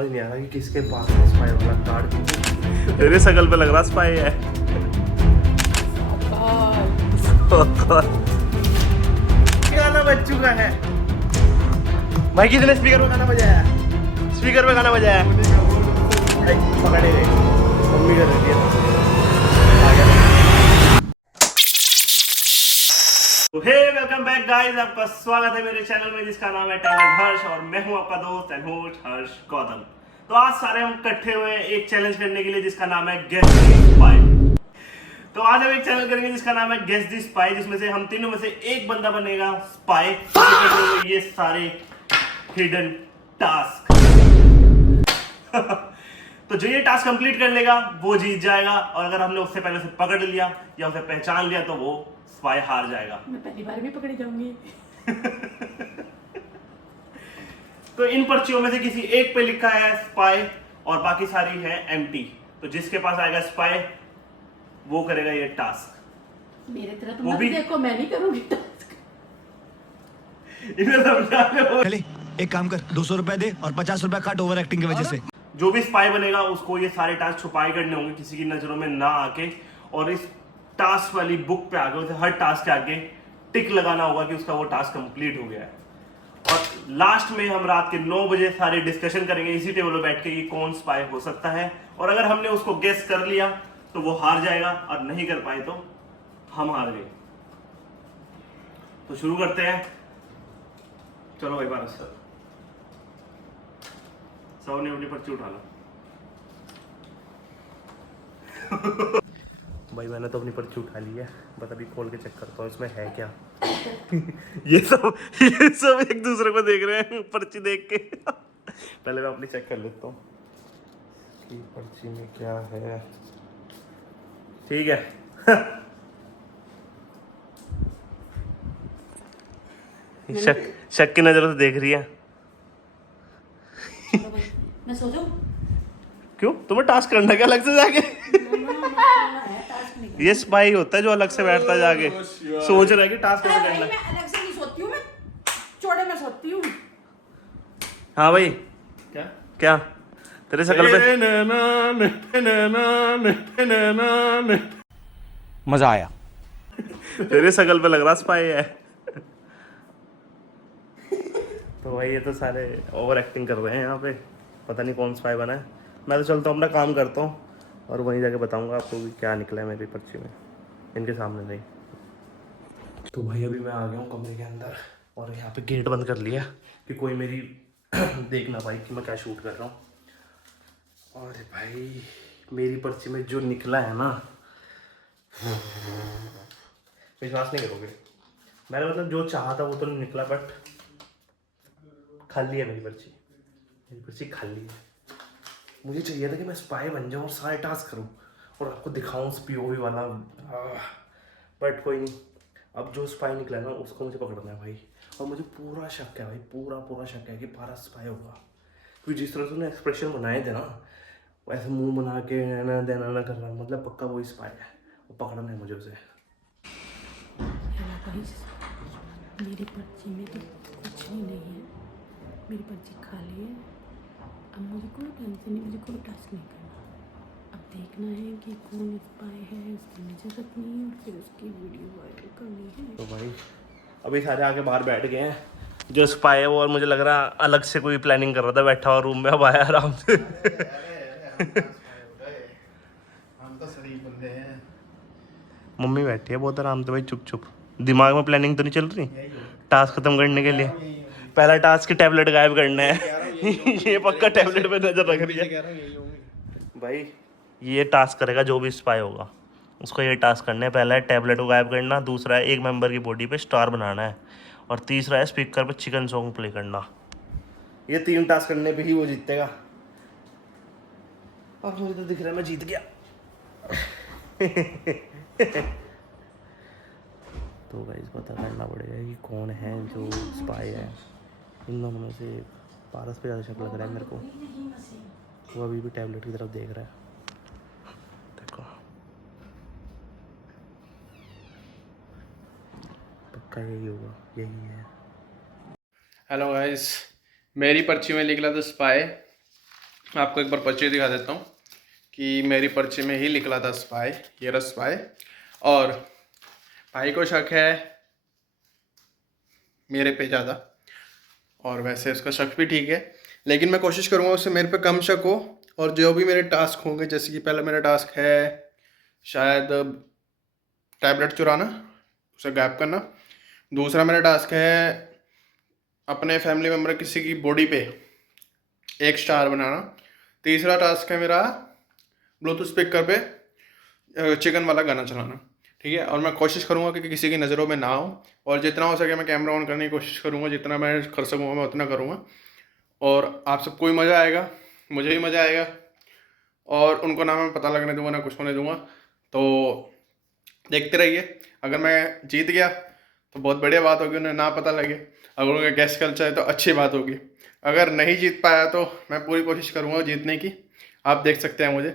समझ नहीं आ रहा कि किसके पास स्पाई वाला कार्ड। तेरे शकल पे लग रहा स्पाई है। गाना बज चुका है भाई। किसने स्पीकर पे गाना बजाया? स्पीकर पे गाना बजाया पकड़े गए, मम्मी कर रही है। हे वेलकम बैक गाइस, आपका स्वागत है मेरे चैनल में जिसका नाम है टैलेंट हर्ष, और मैं हूं आपका दोस्त एंड होस्ट हर्ष गौतम। तो आज सारे हम इकट्ठे हुए हैं एक चैलेंज करने के लिए जिसका नाम है गेस द स्पाई। तो आज हम एक चैलेंज करेंगे जिसका नाम है गेस द स्पाई, जिसमें से हम तीनों में से एक बंदा बनेगा स्पाई। ये सारे हिडन टास्क तो जो ये टास्क कंप्लीट कर लेगा वो जीत जाएगा, और अगर हमने उससे पहले उसे पकड़ लिया या उसे पहचान लिया तो वो स्पाई हार जाएगा। मैं पहली बार में पकड़ी जाऊंगी। तो इन पर्चियों में से किसी एक पे लिखा है स्पाई और बाकी सारी है एम्प्टी। तो जिसके पास आएगा स्पाई वो करेगा ये टास्क। मेरे तरह वो तुम भी- देखो, मैं नहीं करूंगी टास्क। इन्हें समझा दो। चले एक काम कर, 200 रुपए दे और 50 रुपए काट ओवर एक्टिंग की वजह से। जो भी स्पाई बनेगा उसको ये सारे टास्क छुपाए करने होंगे, किसी की नजरों में ना आके, और इस टास्क वाली बुक पे आगे उसे हर टास्क के आगे टिक लगाना होगा कि उसका वो टास्क कंप्लीट हो गया है। और लास्ट में हम रात के 9 बजे सारे डिस्कशन करेंगे इसी टेबल पर बैठ के कि कौन स्पाई हो सकता है, और अगर हमने उसको गेस कर लिया तो वो हार जाएगा, और नहीं कर पाए तो हम हार गए। तो शुरू करते हैं। चलो भाई बारह सर, सब ने अपनी पर्ची उठा लो। भाई मैंने तो अपनी पर्ची उठा ली है, बस अभी खोल के चेक करता हूँ इसमें है क्या। ये सब एक दूसरे को देख रहे हैं पर्ची देख के। पहले मैं अपनी चेक कर लेता हूँ कि पर्ची में क्या है। ठीक है। शक की नजरों से देख रही है। चलो भाई, मैं सो जाऊं? क्यों, तुम्हें टास्क करना क्या अलग से जाके? है टास्क नहीं करना। ये स्पाई होता है जो अलग से बैठता है जाके, सोच रहा है कि टास्क कैसे अरे करना भाई, है। मैं अलग से नहीं सोती हूँ, मैं चौड़े में सोती हूँ। हाँ भाई, क्या क्या तेरे शकल पे मजा आया। तेरे शकल पे लग रहा स्पाई है। तो भाई ये तो सारे ओवर एक्टिंग कर रहे हैं यहाँ पे, पता नहीं कौन स्पाई बना है। मैं तो चलता हूँ, अपना काम करता हूँ और वहीं जाके बताऊँगा आपको कि क्या निकला है मेरी पर्ची में, इनके सामने नहीं। तो भाई अभी मैं आ गया हूँ कमरे के अंदर, और यहाँ पे गेट बंद कर लिया कि कोई मेरी देख ना पाए कि मैं क्या शूट कर रहा हूँ। अरे भाई मेरी पर्ची में जो निकला है ना, विश्वास नहीं करोगे। मैंने मतलब जो चाहा था वो तो नहीं निकला, बट खाली है मेरी पर्ची। मेरी पर्ची खाली है। मुझे चाहिए था कि मैं स्पाई बन जाऊँ और सारे टास्क करूँ और आपको दिखाऊँ पीओवी वाला, बट कोई नहीं। अब जो स्पाई निकला है ना उसको मुझे पकड़ना है भाई, और मुझे पूरा शक है भाई, पूरा शक है कि भारत स्पाई होगा। क्योंकि जिस तरह से उसने एक्सप्रेशन बनाए थे ना, ऐसे मुंह बना के ना देना ना कर रहा, मतलब पक्का वही स्पाई है, वो पकड़ना है मुझे उसे। हेलो गाइस, मेरी पर्ची में तो कुछ भी नहीं है, मेरी पर्ची खाली है। अब मुझे कोई टेंशन नहीं, मुझे कोई टास्क नहीं करना। अब देखना है कि कौन स्पाई है, उसकी मुझे जरूरत नहीं, और फिर उसकी वीडियो वायरल करनी है। तो भाई अभी सारे आके बाहर बैठ गए हैं। जो स्पाई है वो, और मुझे लग रहा अलग से कोई प्लानिंग कर रहा था बैठा हुआ रूम में, अब आया आराम से। हम तो शरीफ बंदे हैं। मम्मी बैठी है बहुत आराम से भाई, चुप चुप। दिमाग में प्लानिंग तो नहीं चल रही टास्क खत्म करने के लिए? पहला टास्क टैबलेट गायब करना है। ये पक्का टैबलेट पे नजर रख रही है भाई। ये टास्क करेगा जो भी स्पाई होगा, उसको ये टास्क करना है। पहला है टैबलेट को गायब करना, दूसरा है एक मेंबर की बॉडी पे स्टार बनाना है, और तीसरा है स्पीकर पे चिकन सॉन्ग प्ले करना। ये 3 टास्क करने पे ही वो जीतेगा। अब मुझे तो दिख रहा है मैं जीत गया। तो गाइस पता करना पड़ेगा कि कौन है जो स्पाई है। इन दोनों में से पारस पे ज़्यादा शक लग रहा है मेरे को, वो अभी भी टैबलेट की तरफ देख रहा है। देखो पक्का यही होगा, यही है। हेलो गाइस, मेरी पर्ची में निकला था स्पाई, आपको एक बार पर्ची दिखा देता हूँ कि मेरी पर्ची में ही निकला था स्पाई। ये रहा स्पाई। और भाई को शक है मेरे पे ज़्यादा, और वैसे उसका शक भी ठीक है, लेकिन मैं कोशिश करूँगा उससे मेरे पे कम शक हो। और जो भी मेरे टास्क होंगे, जैसे कि पहला मेरा टास्क है शायद टैबलेट चुराना, उसे गायब करना। दूसरा मेरा टास्क है अपने फैमिली मेम्बर किसी की बॉडी पे एक स्टार बनाना। तीसरा टास्क है मेरा ब्लूटूथ स्पीकर पे चिकन वाला गाना चलाना। ठीक है, और मैं कोशिश करूँगा कि किसी की नज़रों में ना हो, और जितना हो सके मैं कैमरा ऑन करने की कोशिश करूँगा, जितना मैं कर सकूँगा मैं उतना करूँगा। और आप सबको भी मज़ा आएगा, मुझे भी मज़ा आएगा, और उनको ना मैं पता लगने दूंगा ना कुछ होने दूंगा। तो देखते रहिए। अगर मैं जीत गया तो बहुत बढ़िया बात होगी, उन्हें ना पता लगे। अगर उनका गैस कल्चर है तो अच्छी बात होगी। अगर नहीं जीत पाया तो मैं पूरी कोशिश करूँगा जीतने की, आप देख सकते हैं मुझे।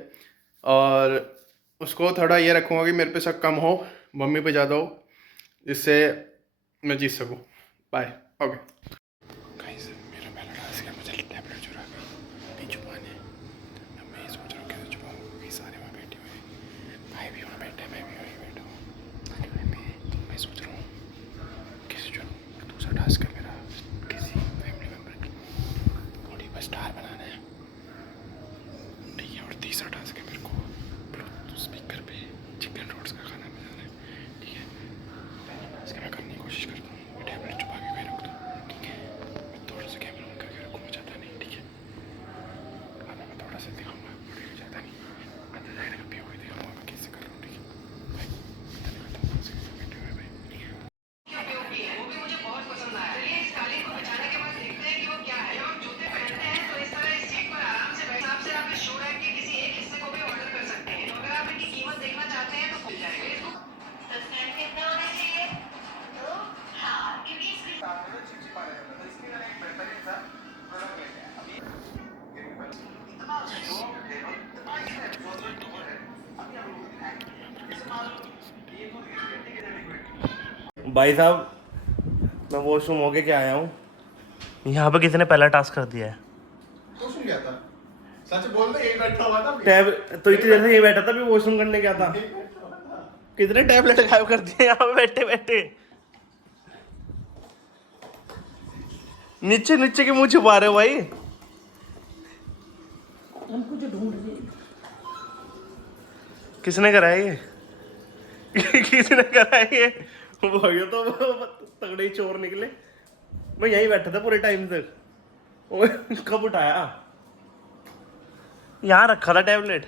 और उसको थोड़ा ये रखूँगा कि मेरे पे शक कम हो, मम्मी पे ज़्यादा हो, जिससे मैं जीत सकूँ। बाय। ओके। मेरा पहला टास्क है, मुझे टैबलेट चुरा के छुपाने। अब मैं सोच रहा हूँ कैसे छुपाऊँ, क्योंकि सारे वहाँ बैठे हुए हैं, भाई भी वहाँ बैठे, मैं भी वहीं बैठा हूँ। तो मैं सोच रहा हूँ कैसे चुराऊँ। दूसरा टास्क है मेरा किसी फैमिली मेम्बर की बॉडी पर स्टार बनाना है। ठीक है, और तीसरा टास्क है मेरे को ब्लूटूथ स्पीकर पे चिकन रोल्स का खाना बनाना है। ठीक है, पहले टास्क मैं करने की कोशिश करता हूँ, मैं टैबलेट छुपा के कहीं रख दूँ। ठीक है, मैं थोड़ा सा कैमरा ऑन करके रखूँ, ज़्यादा नहीं। ठीक है, अब मैं थोड़ा सा दिखाऊँगा, बॉडी को ज़्यादा नहीं, अंदर जाने का भी हुई दिखाऊँगा मैं कैसे कर रहा हूँ। ठीक है भाई, मैं निकलता हूँ बैठे हुए भाई। ठीक है, भाई साहब मैं वॉशरूम होके के आया हूँ। यहाँ पे किसी ने पहला टास्क कर दिया है। तो सुन गया था, सच बोल रहे, यही बैठा हुआ था। टैब तो इतनी देर से यही बैठा था, भी वॉशरूम करने गया था। कितने टैबलेट गायब कर दिए यहाँ पे बैठे बैठे। नीचे नीचे के मुंह छुपा रहे हो भाई। हमको जो ढूंढ रहे हैं। किसने कराया ये? किसने कराया ये? भाई तो तगड़े ही चोर निकले। मैं यहीं बैठा था पूरे टाइम तक। ओए, कब उठाया? यहाँ रखा था टैबलेट।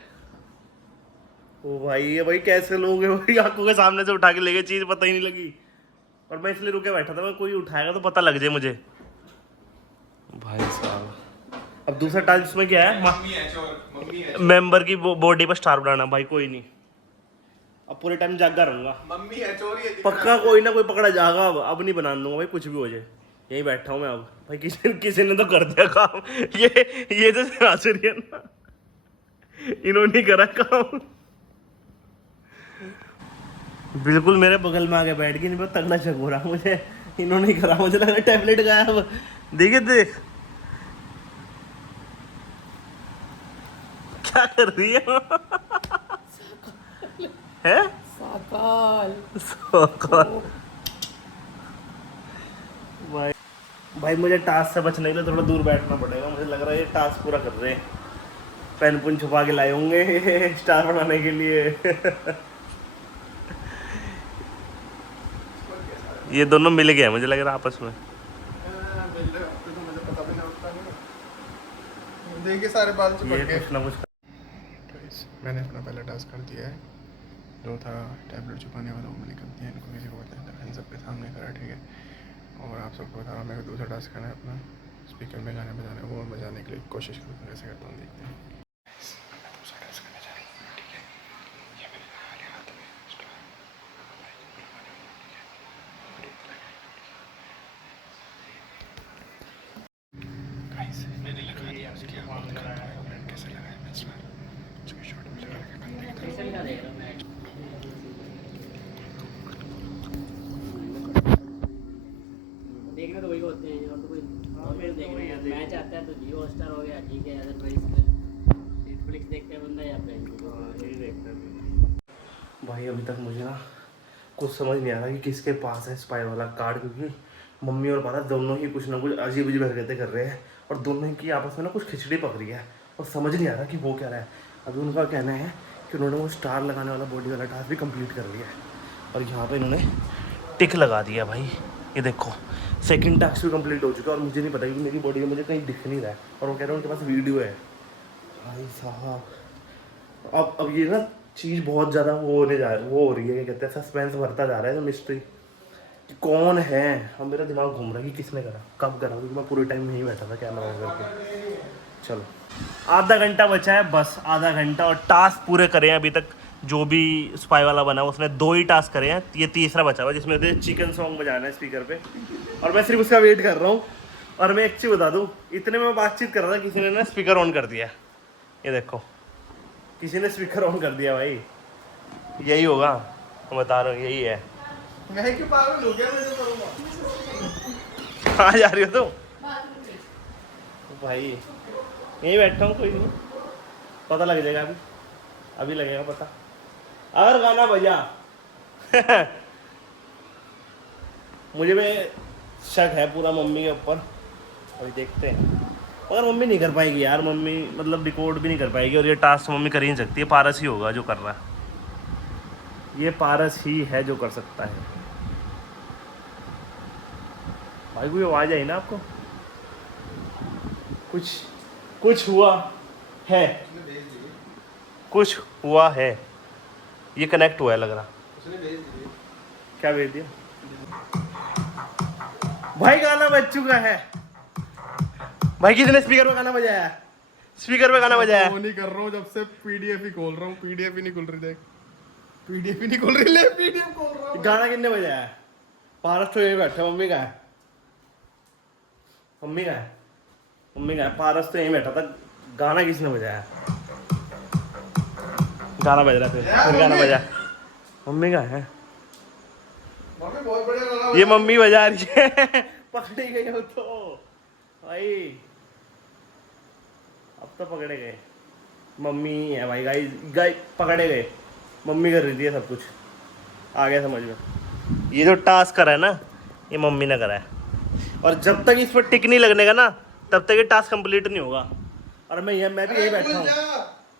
ओ भाई, ये भाई कैसे लोग हैं भाई, आंखों के सामने से उठा के ले गए, चीज पता ही नहीं लगी। और मैं इसलिए रुके बैठा था, मैं कोई उठाएगा तो पता लग जाए मुझे। भाई साहब, अब दूसरा टास्क में क्या है? मेंबर की बॉडी पर स्टार बनाना। भाई कोई नहीं, अब पूरे टाइम जागा रहूंगा। मम्मी है चोरी है, पक्का कोई ना कोई पकड़ा जाएगा। अब नहीं बनाने दूंगा भाई, कुछ भी हो जाए। यहीं बैठा हूँ मैं अब। भाई किसी ने तो कर दिया काम। ये जो नासिर है ना, इन्होंने करा काम। बिल्कुल मेरे बगल में आके बैठ गई, नहीं पता तगड़ा शक हो रहा मुझे। इन्होंने करा, मुझे लगा टैबलेट गायब। देखिए देख क्या कर रही है। हैं? साकाल। भाई मुझे टास्क से बचने के लिए थोड़ा दूर बैठना पड़ेगा। मुझे लग रहा है ये टास्क पूरा कर रहे हैं। पेन पुन छुपा के लाए होंगे स्टार बनाने के लिए। ये दोनों मिल गए मुझे लग रहा है आपस में। देखिए सारे बाल चिपक ये गए। कुछ ना कुछ। मैंने अपना पहला टास्क कर दिया है, जो था टैबलेट छुपाने वाला, वो मैंने कर दिया। इनको किसी को बताया था, इन सब के सामने करा। ठीक है, और आप सबको बता रहा हूँ मेरे को दूसरा टास्क करना है अपना स्पीकर में गाने बजाना है, वो बजाने के लिए कोशिश करूँगा, कैसे करता हूँ देखते हैं। मैं दूसरा टास्क करना चाह रहा हूँ। ठीक है, ये मैंने लगा लिया हाथ में स्टार। गाइस मैंने लगा दिया, उसकी आवाज़ दिखाता हूँ मैंने कैसे लगाया। मैं स्टार उसके शॉट में लगा के कंधे की तरफ। देखना तो वही होते हैं, और तो कोई और फिर देख रहे हैं। मैच आता है तो जियो हॉटस्टार हो गया, ठीक है, अदरवाइज भाई अभी तक मुझे ना कुछ समझ नहीं आ रहा कि किसके पास है स्पाई वाला कार्ड, क्योंकि मम्मी और पापा दोनों ही कुछ ना कुछ अजीब अजीब हरकतें कर रहे हैं और दोनों ही की आपस में ना कुछ खिचड़ी पक रही है और समझ नहीं आ रहा कि वो क्या रहा है। अभी उनका कहना है कि उन्होंने वो स्टार लगाने वाला बॉडी वाला टास्क भी कंप्लीट कर लिया है और यहाँ पे इन्होंने टिक लगा दिया। भाई ये देखो सेकंड टास्क भी कंप्लीट हो चुका है और मुझे नहीं पता कि मेरी बॉडी में मुझे कहीं दिख नहीं रहा है और वो कह रहे हैं उनके पास वीडियो है। भाई साहब अब ये ना चीज़ बहुत ज़्यादा वो हो रही है, क्या कहते हैं, सस्पेंस बढ़ता जा रहा है, मिस्ट्री कि कौन है। अब मेरा दिमाग घूम रहा है कि किसने करा, कब करा, क्योंकि मैं पूरे टाइम यहीं बैठा था कैमरा ऑन करके। चलो आधा घंटा बचा है, बस आधा घंटा और टास्क पूरे करे हैं अभी तक। जो भी स्पाई वाला बना उसने 2 ही टास्क करे हैं, ये तीसरा बचा हुआ जिसमें से चिकन सॉन्ग बजाना है स्पीकर पे और मैं सिर्फ उसका वेट कर रहा हूँ। और मैं एक चीज़ बता दूँ, इतने में बातचीत कर रहा था, किसी ने ना स्पीकर ऑन कर दिया। ये देखो किसी ने स्पीकर ऑन कर दिया। भाई यही होगा, मैं बता रहा हूँ यही है। मैं क्यों पागल हो गया, मैं तो करूँगा। कहाँ जा रही हो तुम? भाई यहीं बैठा हूँ, कोई नहीं, पता लग जाएगा अभी लगेगा पता अगर गाना बजा। मुझे भी शक है पूरा मम्मी के ऊपर, अभी देखते हैं। मगर मम्मी नहीं कर पाएगी यार, मम्मी मतलब रिकॉर्ड भी नहीं कर पाएगी और ये टास्क मम्मी कर ही नहीं सकती है। पारस ही होगा जो कर रहा है, ये पारस ही है जो कर सकता है। भाई कोई आवाज आई ना आपको? कुछ हुआ है, कुछ हुआ है, ये कनेक्ट हुआ है लग रहा। क्या भेज दिया? भाई गाना बज चुका है। भाई किसने स्पीकर पे गाना बजाया है? स्पीकर पे गाना बजाया है। वो नहीं कर रहा हूँ जब से पीडीएफ ही खोल रहा हूँ, पीडीएफ ही नहीं खुल रही। देख पीडीएफ ही नहीं खुल रही, ले पीडीएफ खोल रहा हूँ। गाना किसने बजाया है? पारस तो यहीं बैठा, मम्मी का है, मम्मी का है, मम्मी का है। पारस तो यहीं बैठा था, गाना किसने बजाया? गाना बज रहा फिर गाना बजा, मम्मी का है। मम्मी बहुत बढ़िया गाना ये मम्मी बजा रही है। पकड़े गए हो तो भाई, अब तो पकड़े गए। मम्मी है भाई, गाइस पकड़े गए। मम्मी कर रही थी सब कुछ, आ गया समझ में। ये जो टास्क करा है ना, ये मम्मी ने करा है और जब तक इस पर टिक नहीं लगने का ना, तब तक ये टास्क कंप्लीट नहीं होगा। और मैं भी यही बैठा हूँ,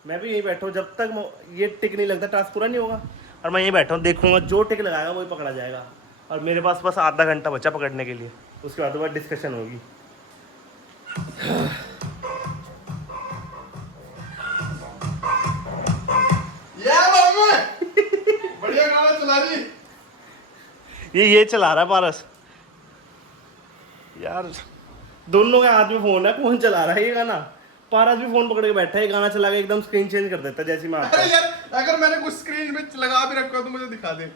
मैं भी यही बैठा हूँ, जब तक ये टिक नहीं लगता टास्क पूरा नहीं होगा। और मैं यहीं बैठा हूँ, देखूंगा जो टिक लगाएगा वही पकड़ा जाएगा। और मेरे पास बस आधा घंटा बचा पकड़ने के लिए, उसके बाद डिस्कशन होगी। बढ़िया गाना चला रही। ये चला रहा है पारस यार, दोनों के हाथ में फोन है, कौन चला रहा है ये गाना? पारस भी फोन पकड़ के बैठा है, गाना चला के एकदम स्क्रीन चेंज कर देता है जैसे मैं आता अरे यार अगर मैंने कुछ स्क्रीन में लगा भी रखा तो मुझे दिखा दे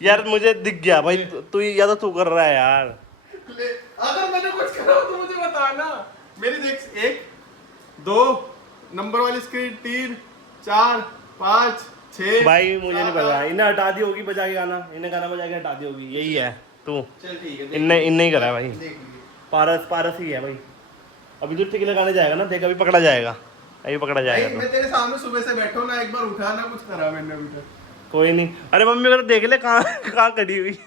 यार। मुझे दिख गया भाई, तू या तो तू कर रहा है यार। अगर मैंने कुछ करा हो तो मुझे बता ना। मेरी देख 1 2 नंबर वाली स्क्रीन, 3 4 5 6। भाई मुझे नहीं पता, इन्हें हटा दी होगी बजा के गाना, इन्हें गाना बजा के हटा दी होगी, यही है तू। चल ठीक है, इनने ही करा है भाई, देख लीजिए। पारस ही है भाई। अभी तो टिक लगाने जाएगा ना, देख अभी पकड़ा जाएगा, अभी पकड़ा जाएगा तो। मैं तेरे सामने सुबह से बैठा हूँ ना, एक बार उठा ना कुछ करा मैंने अभी तक। कोई नहीं, अरे मम्मी को तो देख ले कहाँ कहाँ खड़ी हुई।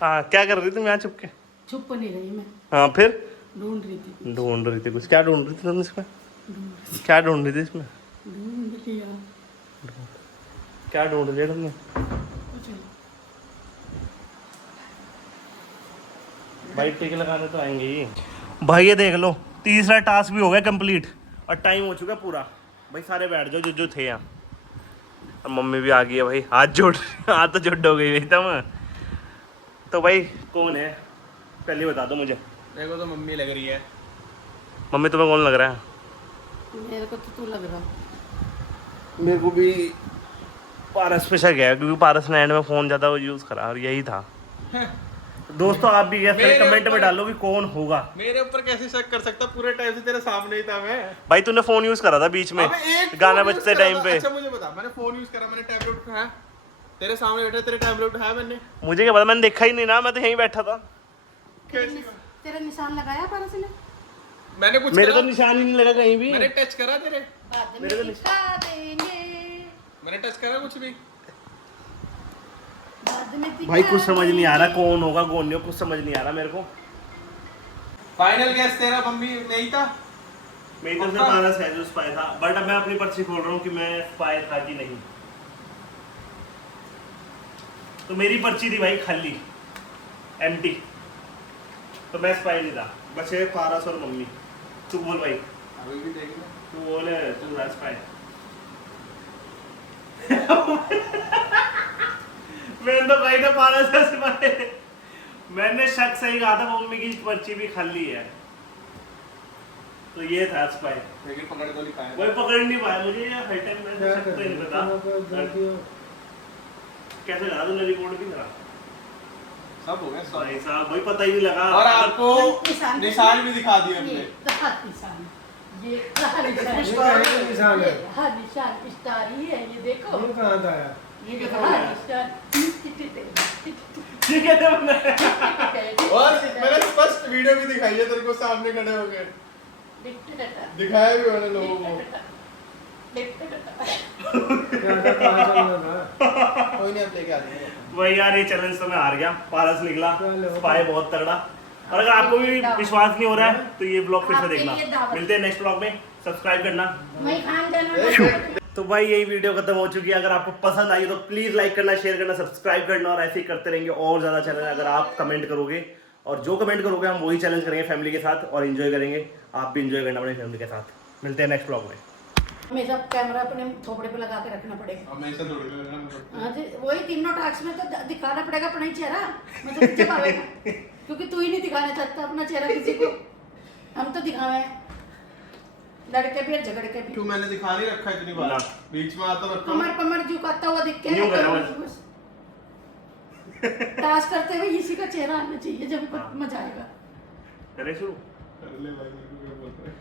हाँ क्या कर रही थी यहाँ छुप के? छुप नहीं रही मैं, हाँ फिर ढूंढ रही थी, ढूंढ रही थी कुछ। क्या ढूंढ रही थी तुम इसमें? ढूंढ क्या ढूंढ रही थी इसमें? लिया। क्या ढूंढ लिया तुमने? कुछ नहीं। भाई टिक लगाने तो आएंगे ही। भाई ये देख लो, तीसरा टास्क भी हो गया कंप्लीट और टाइम हो चुका पूरा। भाई सारे बैठ जाओ जो थे यहाँ। और मम्मी भी आ गई है भाई, हाथ तो जुट हो गई एकदम। तो भाई कौन है पहले बता दो मुझे। मेरे को तो मम्मी लग रही है। मम्मी तुम्हें कौन लग रहा है? मेरे को तो तू लग रहा। मेरे को भी पारस पे शक है, क्योंकि पारस ने एंड में फ़ोन ज़्यादा यूज़ करा और यही था। दोस्तों आप भी कमेंट में डालो कि कौन होगा। मेरे ऊपर कैसे शक कर सकता, पूरे टाइम से तेरे सामने ही था मैं। भाई तूने फ़ोन यूज़ करा था बीच में गाना बजते टाइम पे। अच्छा मुझे बता, मैंने फोन यूज करा, मैंने टैबलेट उठाया, तेरे सामने बैठा, तेरे टैबलेट उठाया मैंने। मुझे क्या पता, मैंने देखा ही नहीं ना, मैं तो यहीं बैठा था। कैसी तेरा निशान लगाया पारस ने? मैंने कुछ मेरे करा? तो निशान ही नहीं लगा कहीं भी। मैंने टच करा तेरे? बाद में मेरे को दिखा देंगे, मैंने टच करा कुछ भी? बाद में दिखा भाई कुछ समझ नहीं आ रहा देंगे। कौन होगा कौन नहीं होगा, कुछ समझ नहीं आ रहा मेरे को। फाइनल गैस तेरा मम्मी नहीं था? मेरी तरफ से पक्का? पारस है जो स्पाई था, बट अब मैं अपनी पर्ची खोल रहा हूँ कि मैं स्पाई था कि नहीं। तो मेरी पर्ची थी भाई खाली, एम्प्टी, तो मैं स्पाई नहीं था। बचे पारस और मम्मी। तू बोल भाई, अभी भी देख ले। तू बोले तू था स्पाई। मैंने तो भाई था पारस है स्पाई। मैंने शक सही कहा था, मम्मी की पर्ची भी खाली है, तो ये था स्पाई। लेकिन पकड़ तो नहीं पाया। वही पकड़ नहीं पाया मुझे, ये हर टाइम मैं शक तो नहीं पता। कैसे करा तूने रिकॉर्ड भी करा? सब हो गया सब। भाई साहब वही पता ही नहीं लगा। और आपको निशान निशान भी दिखा दिए हमने। ये रहा निशान, ये रहा निशान, निशान है। ये रहा निशान, स्टार ही है, ये देखो, ये कहाँ था यार? ये कितना रहा है? निशान। ठीक है तो मैं और मैंने स्पष्ट वीडियो भी दिखाई है तेरे को सामने खड़े हो गए। दिखाया भी मैंने लोगों को। क्या था, कहाँ चलना था? कोई नहीं, आप लेके आ जाएंगे। वही यार, ये चैलेंज तो मैं हार गया, पारस निकला, चलो। स्पाई बहुत तगड़ा। और अगर आपको भी विश्वास नहीं हो रहा है तो ये ब्लॉग फिर से आपके लिए देखना। दावत। मिलते हैं नेक्स्ट ब्लॉग में, सब्सक्राइब करना। मैं खान देना तो भाई यही वीडियो खत्म हो चुकी है। अगर आपको पसंद आई तो प्लीज लाइक करना, शेयर करना, सब्सक्राइब करना, और ऐसे ही करते रहेंगे और ज्यादा चैनल अगर आप कमेंट करोगे। और जो कमेंट करोगे हम वही चैलेंज करेंगे फैमिली के साथ और एंजॉय करेंगे। आप भी एंजॉय करना अपनी फैमिली के साथ। मिलते हैं नेक्स्ट ब्लॉग में। हमेशा कैमरा अपने थोपड़े पे लगा के रखना पड़ेगा। अब मैं ऐसा थोड़ी ना। हाँ जी, वही तीनों टास्क में तो दिखाना पड़ेगा अपना ही चेहरा, मतलब पीछे पावेगा, क्योंकि तू ही नहीं दिखाना चाहता अपना चेहरा किसी को। हम तो दिखावे, लड़के भी और झगड़ के भी। क्यों मैंने दिखा नहीं रखा इतनी बार? ना। बीच में आता रखा कमर कमर झुकाता हुआ दिख के यूं करा बस। टास्क करते हुए इसी का चेहरा आना चाहिए, जब हाँ। मजा आएगा। करें शुरू। कर ले भाई, मेरे को क्या बोल रहा है।